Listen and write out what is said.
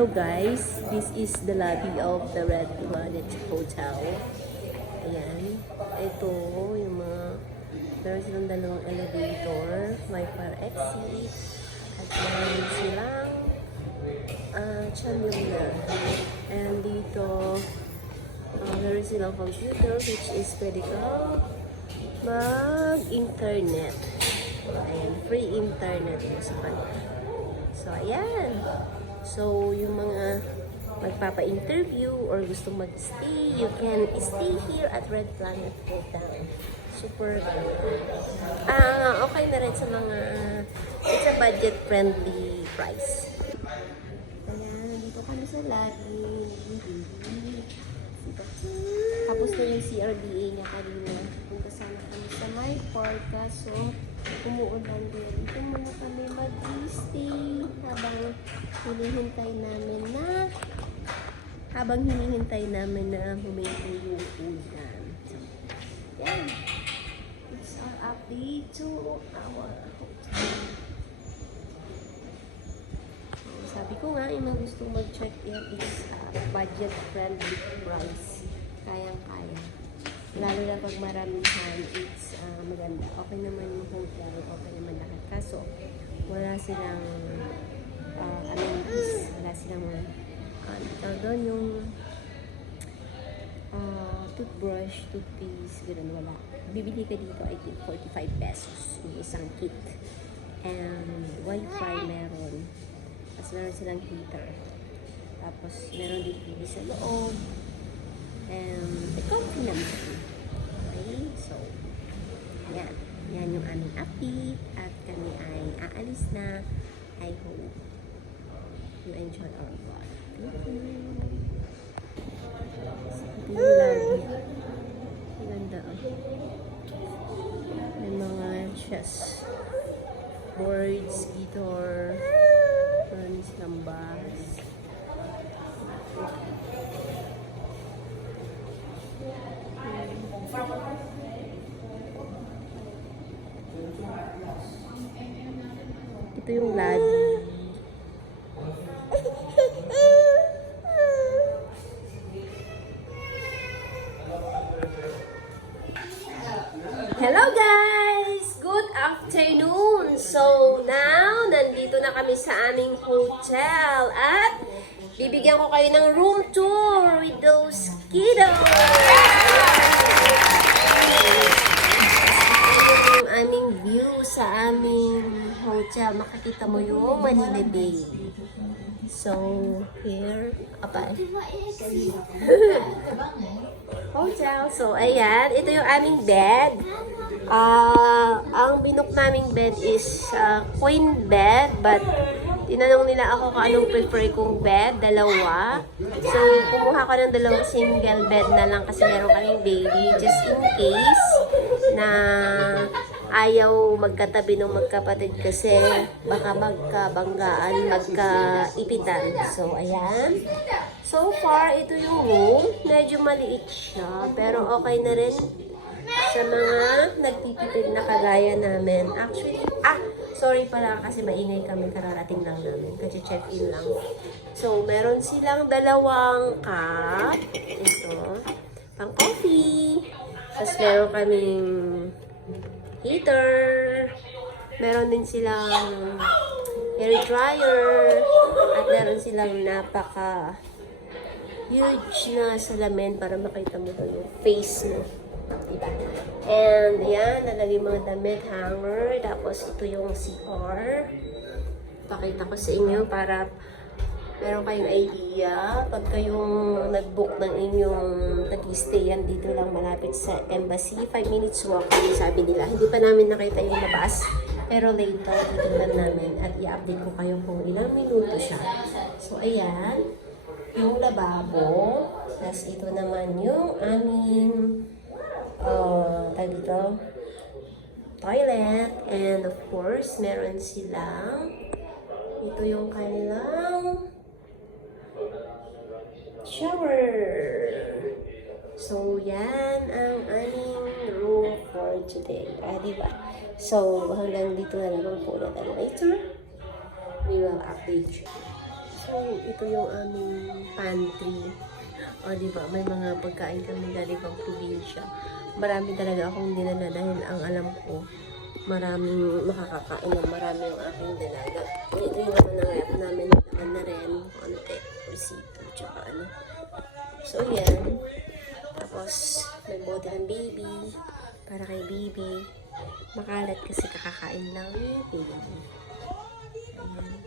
Hello guys, this is the lobby of the Red Planet Hotel. Ayan, ito yung mga, meron silang dalawang elevator, may fire exit, at meron silang chandelier. And dito, meron silang computer which is pwede ka mag-internet. Ayan, free internet mo sa kanila. So, ayan. So, yung mga magpapa-interview or gustong mag-stay, you can stay here at Red Planet Hotel. Super okay na rin sa mga, it's a budget-friendly price. Ayan, dito kami sa lobby. Tapos na yung CRDA niya kanina. Punta sana kami sa my park, kaso umuulan din. Dito muna kami mag-stay habang hinihintay namin na humihintay yung ulan. So, yan. It's our update to our hotel. So, sabi ko nga, yung mga gustong mag-check-in is budget-friendly price. Kayang-kaya. Lalo na pag maramihan, it's maganda. Okay naman yung hotel, okay naman lahat. Kaso, wala silang amenities. Wala silang doon yung toothbrush, toothpaste, gano'n wala. Bibili ka dito, I think, 45 pesos yung isang kit. And wifi meron. Tapos meron silang heater. Tapos meron din TV sa loob. And coffee naman. Okay, so yan. Yan yung aming update. At kami ay aalis na. I hope you enjoy our vlog. Thank you. Ito yung lobby. Maganda may mga chess boards, guitar, meron silang bass. Ito yung lobby. Hello guys! Good afternoon! So now, nandito na kami sa aming hotel at bibigyan ko kayo ng room tour with those kiddos! Yung aming view sa aming hotel. Makikita mo yung Manila Bay. So, here, hotel. So, ayan. Ito yung aming bed. Ang binook naming bed is queen bed. But, tinanong nila ako kung anong prefer kong bed. Dalawa. So, kumuha ko ng dalawang single bed na lang kasi meron kaming baby. Just in case na ayaw magkatabi ng magkapatid kasi baka magkabanggaan, magkaipitan. So, ayan. So far, ito yung room. Medyo maliit siya, pero okay na rin sa mga nagtitipid na kagaya namin. Actually, sorry pala kasi maingay kami, kararating lang namin. Kasi check-in lang. So, meron silang dalawang cup. Ito, pang coffee. Tapos meron kaming heater. Meron din silang hair dryer. At meron silang napaka huge na salamin para makita mo doon yung face mo. Diba? And yan, nalagay mga damit, hanger. Tapos ito yung CR. Pakita ko sa inyo para meron kayong idea. Pag kayong nag-book ng inyong nag-stayan dito lang malapit sa embassy, 5 minutes walk, sabi nila. Hindi pa namin nakita yung labas. Pero later, titignan namin at i-update ko kayo kung ilang minuto siya. So, ayan. Yung lababo. Tapos ito naman yung aming toilet. And of course, meron silang ito yung kanilang shower. So, yan ang aming room for today. Diba? So, hanggang dito na lang po ulit. And later, we will update you. So, ito yung aming pantry. O, di ba? May mga pagkain kami galing pang probinsya. Marami talaga akong dinala dahil ang alam ko, maraming makakakain ng marami yung aking dalaga. Ito yung naman ng rep namin. Naman na rin. Konti. Resito. Tsaka ano. So, yan. Tapos, may bote ng baby. Para kay baby. Makalat kasi kakakain lang. Baby. Ayan.